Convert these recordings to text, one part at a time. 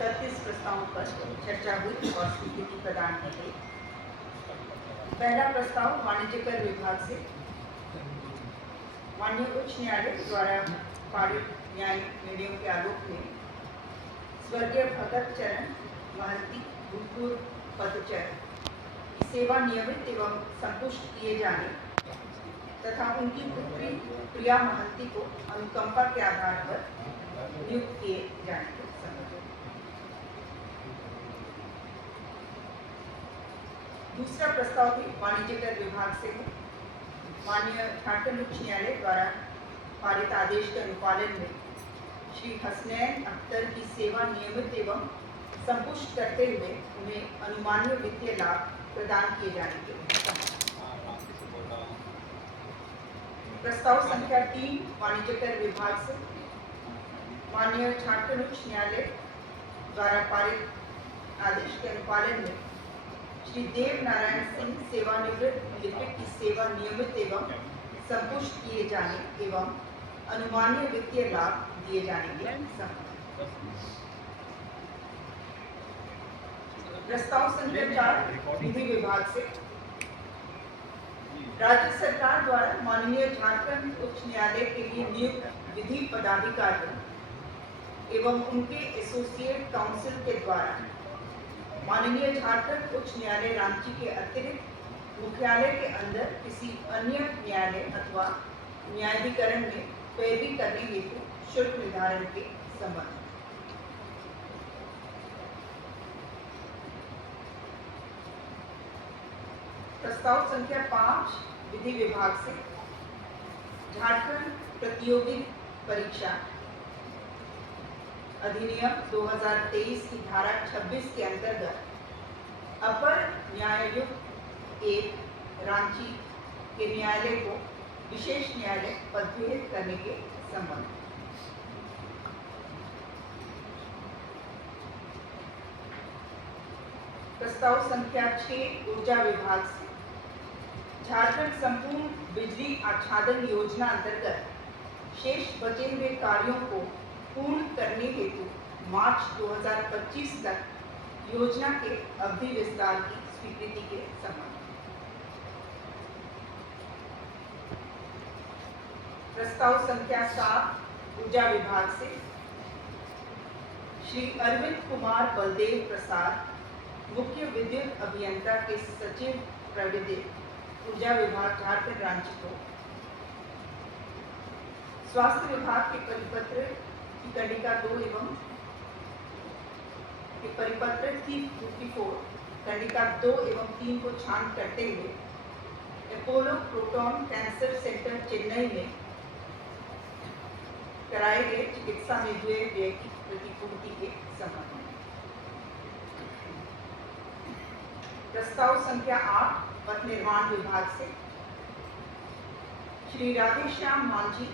33 प्रस्तावों पर चर्चा हुई और स्वीकृति प्रदान की गई। पहला प्रस्ताव वाणिज्य कर विभाग से माननीय उच्च न्यायालय द्वारा पारित न्यायिक निर्णयों के आलोक में स्वर्गीय भगत चरण महंती भूतपूर्व पदचारी की सेवा नियमित एवं संपुष्ट किए जाने तथा उनकी पुत्री प्रिया महंती को अनुकंपा के आधार पर नियुक्त किए जाने के संबंध। दूसरा प्रस्ताव भी वाणिज्य कर विभाग से है। माननीय झारखंड उच्च न्यायालय द्वारा पारित आदेश के अनुपालन में श्री हसनैन अख्तर की सेवा नियमित एवं संपुष्ट करते हुए उन्हें अनुमानीय वित्तीय लाभ प्रदान किए जाने के प्रस्ताव संख्या 3 वाणिज्य कर विभाग से माननीय झारखंड उच्च न्यायालय द्वारा पारित आदेश के अनुपालन में श्री देव नारायण सिंह सेवानिवृत्त लिपिक की सेवा नियमित एवं संपुष्ट किए जाने एवं अनुमानीय वित्तीय लाभ दिए जाने के संबंध। प्रस्ताव संख्या 4 विधि विभाग से राज्य सरकार द्वारा माननीय झारखंड उच्च न्यायालय के लिए नियुक्त विधि पदाधिकारियों एवं उनके एसोसिएट काउंसिल के द्वारा माननीय झारखंड उच्च न्यायालय रांची के अतिरिक्त मुख्यालय के अंदर किसी अन्य न्यायालय अथवा न्यायाधिकरण में पैरवी करने हेतु शुल्क निर्धारण के संबंध। प्रस्ताव संख्या 5 विधि विभाग से झारखंड प्रतियोगी परीक्षा अधिनियम 2023 की धारा 26 के अंतर्गत अपर न्यायायुक्त 1 रांची के न्यायालय को विशेष न्यायालय पदभेद करने के संबंध। प्रस्ताव संख्या 6 ऊर्जा विभाग से झारखंड संपूर्ण बिजली आच्छादन योजना अंतर्गत शेष बचे हुए कार्यों को पूर्ण करने हेतु मार्च 2025 तक योजना के अवधि विस्तार की स्वीकृति के संबंध। प्रस्ताव संख्या 7 ऊर्जा विभाग से श्री अरविंद कुमार बलदेव प्रसाद मुख्य विद्युत अभियंता के सचिव प्रविधिक ऊर्जा विभाग झारखंड रांची को स्वास्थ्य विभाग के परिपत्र की कंडिका 2 एवं के परिपत्र की 54 कंडिका 2 एवं 3 को छान करते हुए Apollo proton cancer centre Chennai में कराए गए चिकित्सा में हुए व्यय की प्रतिपूर्ति के संबंध में। प्रस्ताव संख्या 8 पथ निर्माण विभाग से श्री राधेश्याम मांझी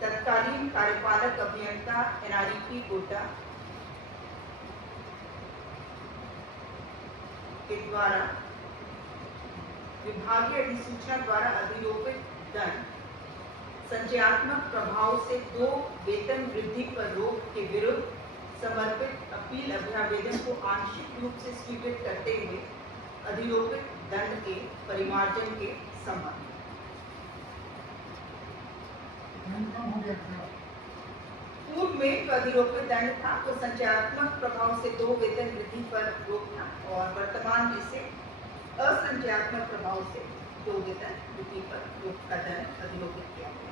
तत्कालीन कार्यपालक अभियंता एनआरईपी गोड्डा के द्वारा विभागीय अधिसूचना द्वारा अधिरोपित दंड संचयात्मक प्रभाव से 2 वेतन वृद्धि पर रोक के विरुद्ध समर्पित अपील अभ्यावेदन को आंशिक रूप से स्वीकृत करते हुए अधिरोपित दंड के परिमार्जन के संबंध। पूर्व में जो अधिरोपित दंड था तो संचयात्मक प्रभाव से 2 वेतन वृद्धि पर रोक था और वर्तमान में से असंचयात्मक प्रभाव से 2 वेतन वृद्धि पर रोक का दंड अधिरोपित किया गया।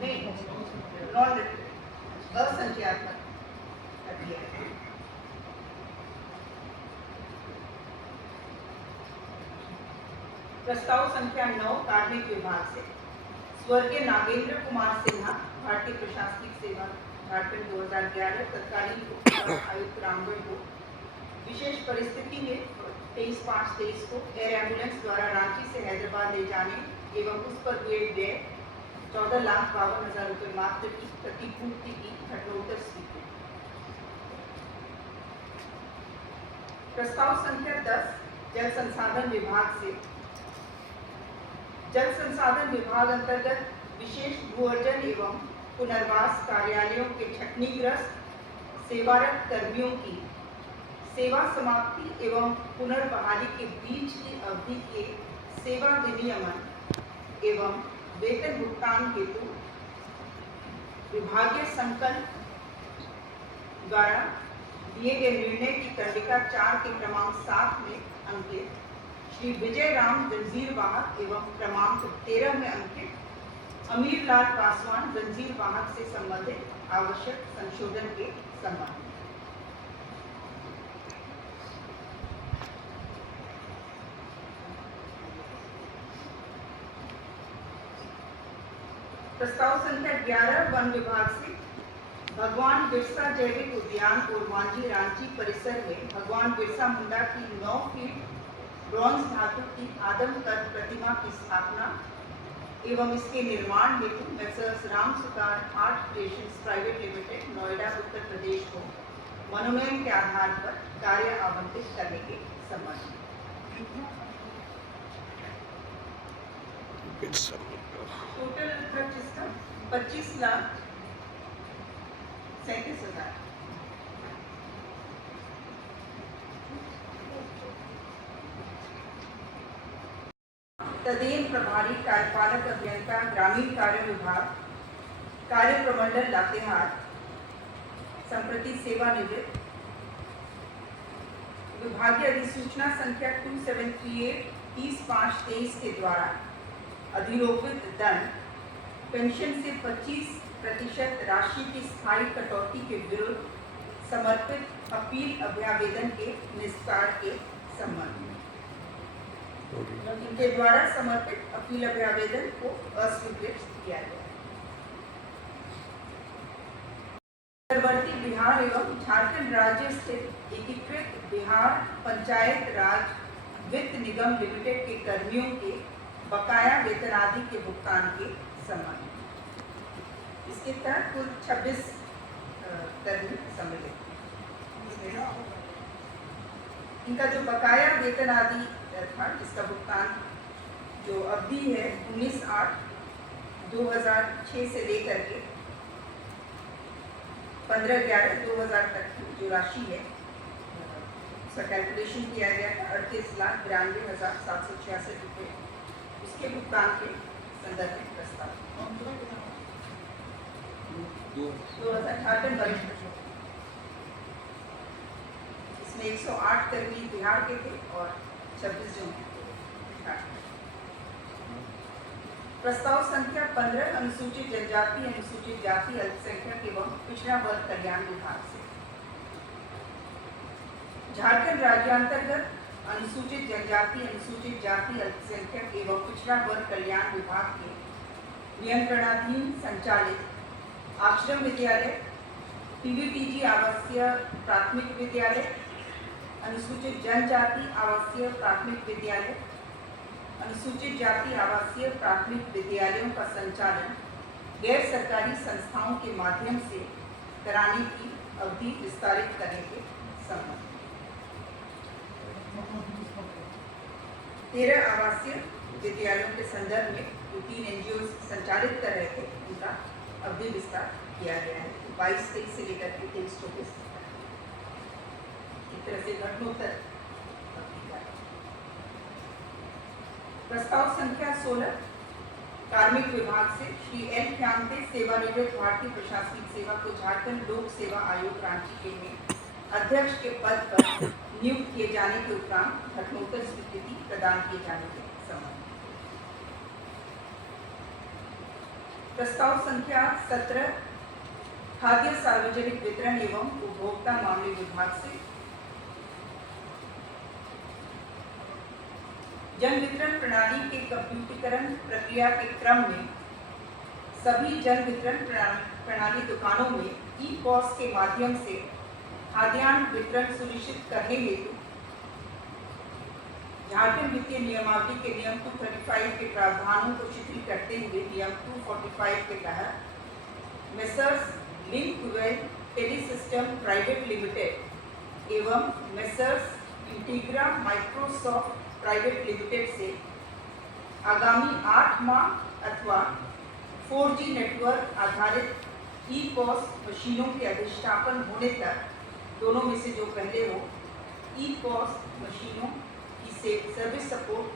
नहीं, नॉन असंचयात्मक प्रक्रिया। प्रस्ताव संख्या 9 कार्मिक विभाग से स्वर्गीय नागेंद्र कुमार सिन्हा भारतीय प्रशासनिक सेवा झारखंड 2011 तत्कालीन आयुक्त रामगढ़ को विशेष परिस्थिति में 23/5/23 को एयर एम्बुलेंस द्वारा रांची से हैदराबाद ले जाने एवं उस पर हुए व्यय 14,52,000 रुपये मात्र की प्रतिपूर्ति की घटनोत्तर स्वीकृति। प्रस्ताव संख्या 10 जल संसाधन विभाग से जल संसाधन विभाग अंतर्गत विशेष भूअर्जन एवं पुनर्वास कार्यालयों के छटनीग्रस्त सेवारत कर्मियों की सेवा समाप्ति एवं पुनर्बहाली के बीच की अवधि के सेवा विनियमन एवं वेतन भुगतान हेतु विभागीय संकल्प द्वारा दिए गए निर्णय की कंडिका 4 के क्रमांक 7 में अंकित श्री विजय राम जंजीर वाहक एवं क्रमांक 13 में अंकित अमीर लाल पासवान जंजीर वाहक से संबंधित आवश्यक संशोधन के संबंध में। प्रस्ताव संख्या 11 वन विभाग से भगवान बिरसा जैविक उद्यान और मांझी रांची परिसर में भगवान बिरसा मुंडा की 9 फीट ब्रॉन्ज धातु की आदमकद प्रतिमा की स्थापना एवं इसके निर्माण हेतु Messrs Ram Sutar art creations private limited Noida Uttar Pradesh को मनोनयन के आधार पर कार्य आवंटित करने के संबंध में। टोटल खर्च इसका 25,37,000। तदेन प्रभारी कार्यपालक अभियंता ग्रामीण कार्य विभाग कार्य प्रमंडल लातेहार संप्रति सेवानिवृत्त विभागीय अधिसूचना संख्या 2738/30/23 के द्वारा अधिरोपित दंड पेंशन से 25% राशि की स्थायी कटौती के विरुद्ध समर्पित अपील अभ्यावेदन के निस्तार के संबंध में। इनके द्वारा समर्पित अपील अभ्यावेदन को अस्वीकृत किया गया। उत्तरवर्ती बिहार एवं झारखंड राज्य स्थित एकीकृत बिहार पंचायत राज वित्त निगम लिमिटेड के कर्मियों के बकाया वेतन आदि के भुगतान के संबंध में। इसके तहत कुल 26 कर्मी सम्मिलित। इनका जो बकाया वेतन आदि था जिसका भुगतान जो अवधि है 19/8/2006 से लेकर के 15/11/2000 तक की जो राशि है उसका कैलकुलेशन किया गया था 38,92,766 रुपये। उसके भुगतान के संदर्भ में प्रस्ताव 2018 वरिष्ठ इसमें 108 कर्मी बिहार के थे और 26 जो प्रस्ताव संख्या 15 अनुसूचित जनजाति अनुसूचित जाति अल्पसंख्यक एवं पिछड़ा वर्ग कल्याण विभाग से झारखंड राज्यांतर्गत अनुसूचित जनजाति अनुसूचित जाति अल्पसंख्यक एवं पिछड़ा वर्ग कल्याण विभाग के नियंत्रणाधीन संचालित आश्रम विद्यालय पीवीटीजी आवासीय प्राथमिक विद्यालय अनुसूचित जनजाति आवासीय प्राथमिक विद्यालय अनुसूचित जाति आवासीय प्राथमिक विद्यालयों का संचालन गैर सरकारी संस्थाओं के माध्यम से कराने की अवधि विस्तारित करने के संबंध में 13 आवासीय विद्यालयों के संदर्भ में जो 3 NGO संचालित कर रहे थे उनका अवधि विस्तार किया गया है 22-23 से लेकर के 23-24 एक तरह से घटनोत्तर। प्रस्ताव संख्या 16 कार्मिक विभाग से श्री एल ख्यांते सेवानिवृत्त भारतीय प्रशासनिक सेवा को झारखंड लोक सेवा आयोग रांची के में अध्यक्ष के पद पर नियुक्त किए जाने के उपरांत घटनोत्तर स्वीकृति प्रदान किए जाने के संबंध। प्रस्ताव संख्या 17 खाद्य सार्वजनिक वितरण एवं उपभोक्ता मामले विभाग से जन वितरण प्रणाली के कंप्यूटरीकरण प्रक्रिया के क्रम में सभी जन वितरण प्रणाली दुकानों में ई-पॉस के माध्यम से खाद्यान्न वितरण सुनिश्चित करने हेतु झारखंड वित्तीय नियमावली के नियम 235 के प्रावधानों को शिथिल करते हुए नियम 245 के तहत मेसर्स लिंकवेल टेलीसिस्टम प्राइवेट लिमिटेड एवं मेसर्स इंटीग्रा माइक्रोसॉफ्ट प्राइवेट लिमिटेड से आगामी 8 माह अथवा 4G नेटवर्क आधारित ई पॉस मशीनों के अधिष्ठापन होने तक दोनों में से जो पहले हो ई पॉस मशीनों की सर्विस सपोर्ट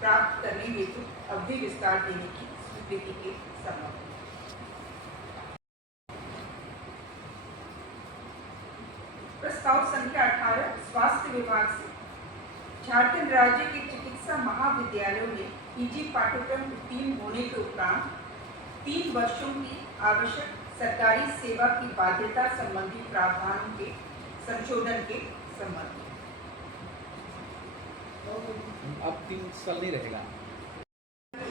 प्राप्त करने हेतु अवधि विस्तार देने की स्वीकृति के संबंध में। प्रस्ताव संख्या 18 स्वास्थ्य विभाग से झारखंड राज्य के चिकित्सा महाविद्यालयों में पीजी पाठ्यक्रम उत्तीर्ण होने के उपरांत 3 वर्षों की आवश्यक सरकारी सेवा की बाध्यता संबंधी प्रावधानों के संशोधन के संबंध में। अब 3 साल नहीं रहेगा।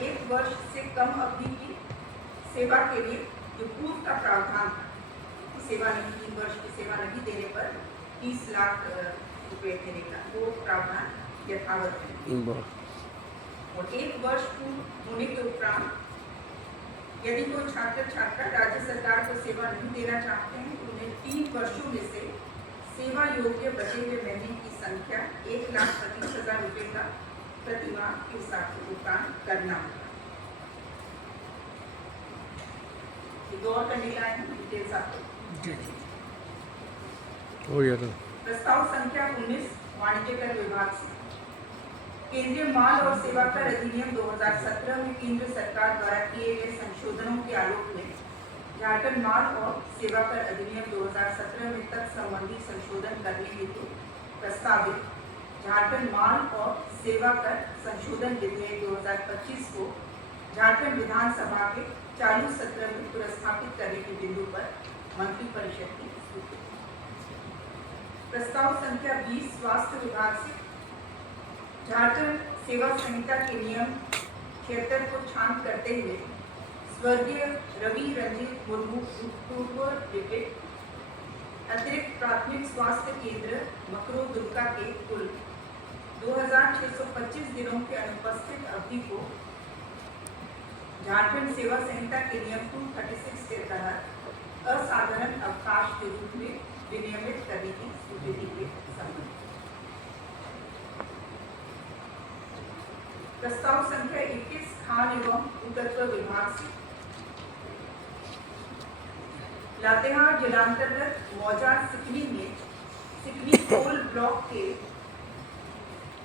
1 वर्ष से कम अवधि की सेवा के लिए जो पूर्व का प्रावधान था, सेवा नहीं 3 वर्ष की सेवा नहीं देने पर 30 लाख रुपए देने का वो प्रावधान यथावत है। और 1 वर्ष पूर्ण होने के उपरांत यदि कोई छात्र छात्रा राज्य सरकार को सेवा नहीं देना चाहते हैं तो उन्हें 3 वर्षों में से सेवा योग्य बचे हुए महीने की संख्या 1,25,000 रुपये का प्रतिमाह के हिसाब से भुगतान करना होगा। ये 2 और कंडीशन है, डिटेल्स आपको। प्रस्ताव संख्या 19 वाणिज्य कर विभाग से केंद्रीय माल और सेवा कर अधिनियम 2017 में केंद्र सरकार द्वारा किए गए संशोधनों के आलोक में झारखंड माल और सेवा कर अधिनियम 2017 में तत्संबंधी संशोधन करने हेतु प्रस्तावित झारखंड माल और सेवा कर संशोधन विधेयक 2025 को झारखंड विधानसभा के चालू सत्र में पुरस्कृत करने के बिंदु पर मंत्रिपरिषद की स्वीकृति। प्रस्ताव संख्या 20 स्वास्थ्य विभाग से झारखंड सेवा संहिता के नियम 76 को छांट करते हुए स्वर्गीय रवि रंजीत मुर्मू पूर्व रिटेड अतिरिक्त प्राथमिक स्वास्थ्य केंद्र मकरो दुर्गा के कुल 2625 दिनों के अनुपस्थित अवधि को झारखंड सेवा संहिता के नियम 236 के तहत असाधारण अवकाश के रूप में विनियमित करने की स्वीकृति के संबंध में। प्रस्ताव संख्या 21 खान एवं भूतत्व विभाग से लातेहार जिलांतर्गत मौजा सिकनी में सिकनी कोल ब्लॉक के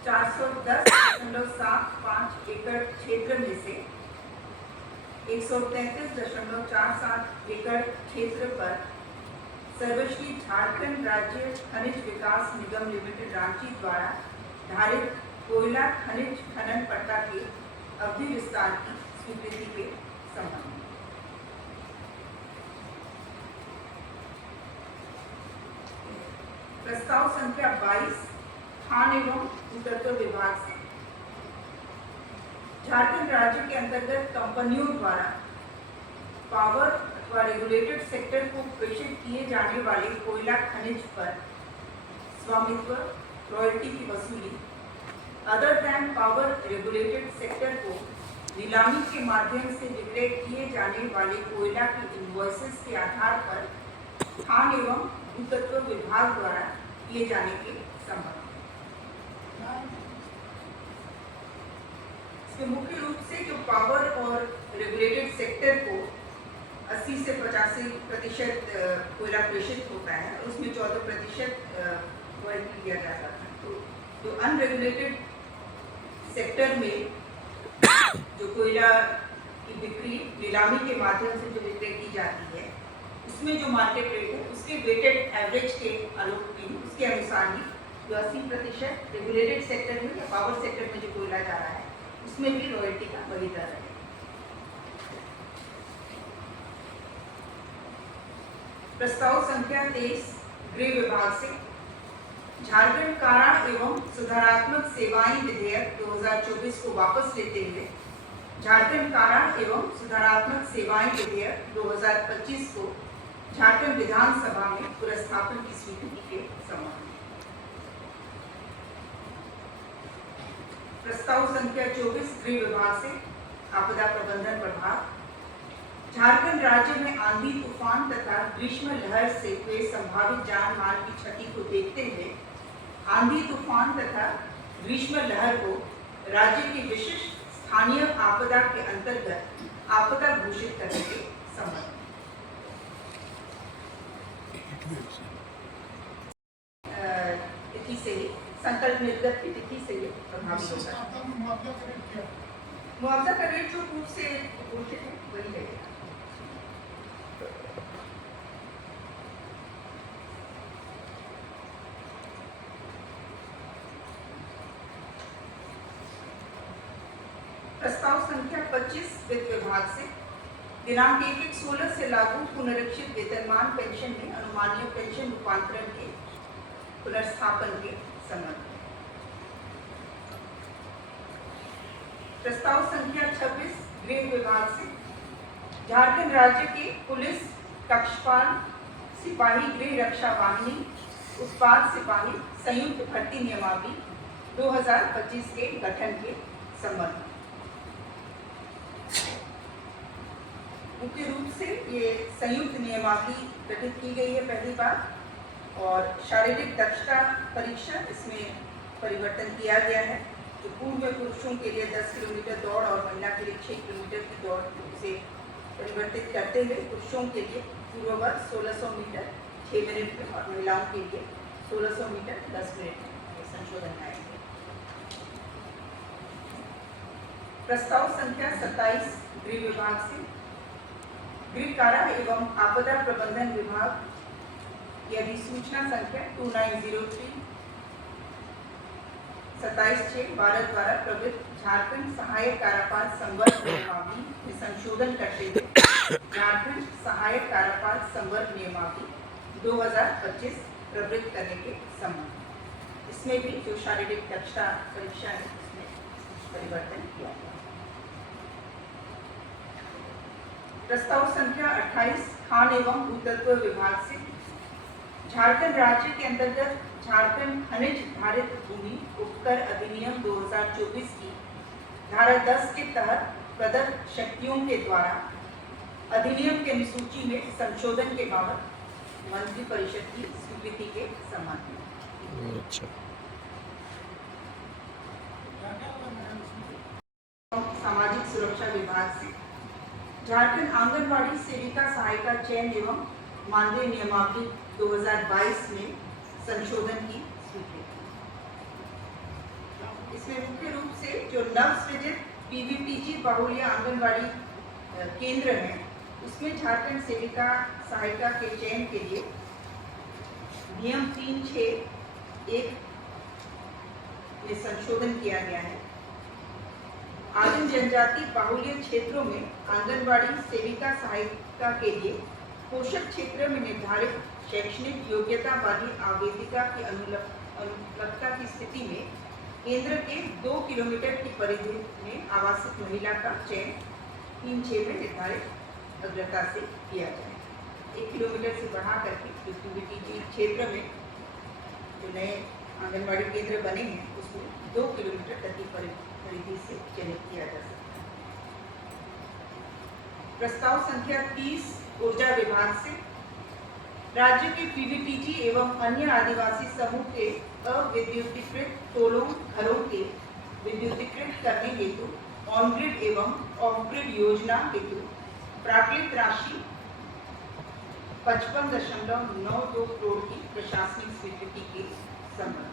410.75 एकड़ क्षेत्र में से 133.47 एकड़ क्षेत्र पर सर्वश्री झारखंड राज्य खनिज विकास निगम लिमिटेड रांची द्वारा धारित कोयला खनिज खनन पट्टा के अवधि विस्तार की स्वीकृति के संबंध में। प्रस्ताव संख्या 22 खान एवं भूतत्व विभाग से झारखंड राज्य के अंतर्गत कंपनियों द्वारा पावर अथवा रेगुलेटेड सेक्टर को प्रेषित किए जाने वाले कोयला खनिज पर स्वामित्व रॉयल्टी की वसूली other than power regulated sector को नीलामी के माध्यम से विक्रय किए जाने वाले कोयला के इनवॉइसेस के आधार पर खान एवं भूतत्व विभाग द्वारा किए जाने के संबंध में। इसमें मुख्य रूप से जो पावर और रेगुलेटेड सेक्टर को 80 से 85% कोयला प्रेषित होता है, उसमें 14% रॉयल्टी दिया जाता है। तो अनरेगुलेटेड सेक्टर में जो कोयला की बिक्री नीलामी के माध्यम से जो विक्रय की जाती है, उसमें जो मार्केट रेट है उसके वेटेड एवरेज के आलोक में उसके अनुसार ही जो 80% रेगुलेटेड सेक्टर में या पावर सेक्टर में जो कोयला जा रहा है उसमें भी रॉयल्टी का वही दर है। प्रस्ताव संख्या 23 गृह विभाग से झारखंड कारा एवं सुधारात्मक सेवाएं विधेयक 2024 को वापस लेते हुए झारखंड कारा एवं सुधारात्मक सेवाएं विधेयक 2025 को झारखंड विधानसभा में पुरस्थापन की स्वीकृति के संबंध में। प्रस्ताव संख्या 24 गृह विभाग से आपदा प्रबंधन प्रभाग झारखंड राज्य में आंधी तूफान तथा ग्रीष्म लहर से हुए संभावित जान माल की क्षति को देखते हुए आंधी तूफान तथा ग्रीष्म लहर को राज्य की विशिष्ट स्थानीय आपदा के अंतर्गत आपदा घोषित करने के संबंध में। तिथि से ही संकल्प निर्गत की तिथि से ही प्रभावी होगा। मुआवजा का रेट जो पूर्व से घोषित है वही रहेगा। प्रस्ताव संख्या 25 वित्त विभाग से दिनांक 1/1/16 से लागू पुनरीक्षित वेतनमान पेंशन में अनुमानीय पेंशन रूपांतरण के पुनर्स्थापन के संबंध में। प्रस्ताव संख्या 26 गृह विभाग से झारखंड राज्य के पुलिस कक्षपाल सिपाही गृह रक्षा वाहिनी उत्पाद सिपाही संयुक्त भर्ती नियमावली 2025 के गठन के संबंध में। मुख्य रूप से ये संयुक्त नियमावली गठित की गई है पहली बार, और शारीरिक दक्षता परीक्षा इसमें परिवर्तन किया गया है। जो पूर्व में पुरुषों के लिए 10 किलोमीटर दौड़ और महिला के लिए 6 किलोमीटर की दौड़ से परिवर्तित करते हुए पुरुषों के लिए पूर्ववत 1600 मीटर 6 मिनट में और महिलाओं के लिए 1600 मीटर 10 मिनट में संशोधन आएंगे। प्रस्ताव संख्या 27 गृह विभाग से गृह कारा एवं आपदा प्रबंधन विभाग की अधिसूचना संख्या 2903 27/6/12 द्वारा प्रवृत्त झारखंड सहायक कारापाल संवर्ग नियमावली में संशोधन करते हुए झारखंड सहायक कारापाल संवर्ग नियमावली 2025 प्रवृत्त करने के संबंध में। इसमें भी जो शारीरिक दक्षता परीक्षा है उसमें परिवर्तन किया गया। प्रस्ताव संख्या 28 खान एवं भूतत्व विभाग से झारखंड राज्य के अंतर्गत झारखंड खनिज धारित भूमि उपकर अधिनियम 2024 की धारा 10 के तहत प्रदत्त शक्तियों के द्वारा अधिनियम के अनुसूची में संशोधन के बाबत मंत्रिपरिषद की स्वीकृति के संबंध में। अच्छा। सामाजिक सुरक्षा विभाग से झारखंड आंगनवाड़ी सेविका सहायिका चयन एवं मानदेय नियमावली 2022 में संशोधन की स्वीकृति। इसमें मुख्य रूप से जो नवसृजित पीवीटीजी बाहुल्य आंगनवाड़ी केंद्र है उसमें झारखंड सेविका सहायिका के चयन के लिए नियम 361 में संशोधन किया गया है। आदिम जनजाति बाहुल्य क्षेत्रों में आंगनवाड़ी सेविका सहायिका के लिए पोषक क्षेत्र में निर्धारित शैक्षणिक योग्यता वाली आवेदिका की अनुपलब्धता की स्थिति में केंद्र के 2 किलोमीटर की परिधि में आवासित महिला का चयन 3/6 में निर्धारित अग्रता से किया जाए। 1 किलोमीटर से बढ़ा करके जो पीवीटीजी क्षेत्र में जो नए आंगनवाड़ी केंद्र बने हैं उसमें 2 किलोमीटर तक की परिधि से चयनित किया जा सकता है। प्रस्ताव संख्या 30 ऊर्जा विभाग से राज्य के पीवीटीजी एवं अन्य आदिवासी समूह के अविद्युतीकृत टोलों घरों के विद्युतीकृत करने हेतु ऑन ग्रिड एवं ऑफ ग्रिड योजना हेतु प्राकृतिक राशि 55.92 करोड़ की प्रशासनिक स्वीकृति के संबंध में।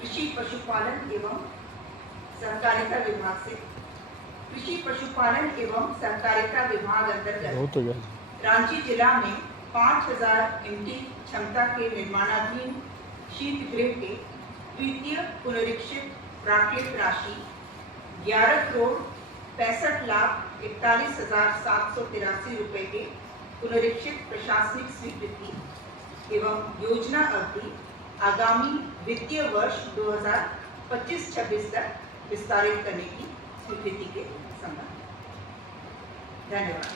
कृषि पशुपालन एवं सहकारिता विभाग से कृषि पशुपालन एवं सहकारिता विभाग अंतर्गत रांची जिला में 5000 MT क्षमता के निर्माणाधीन शीत गृह के द्वितीय पुनरीक्षित प्राकृतिक राशि 11,65,41,783 रुपए के पुनरीक्षित प्रशासनिक स्वीकृति एवं योजना अवधि आगामी वित्तीय वर्ष 2025-26 तक विस्तारित करने की स्वीकृति के संबंध में। धन्यवाद।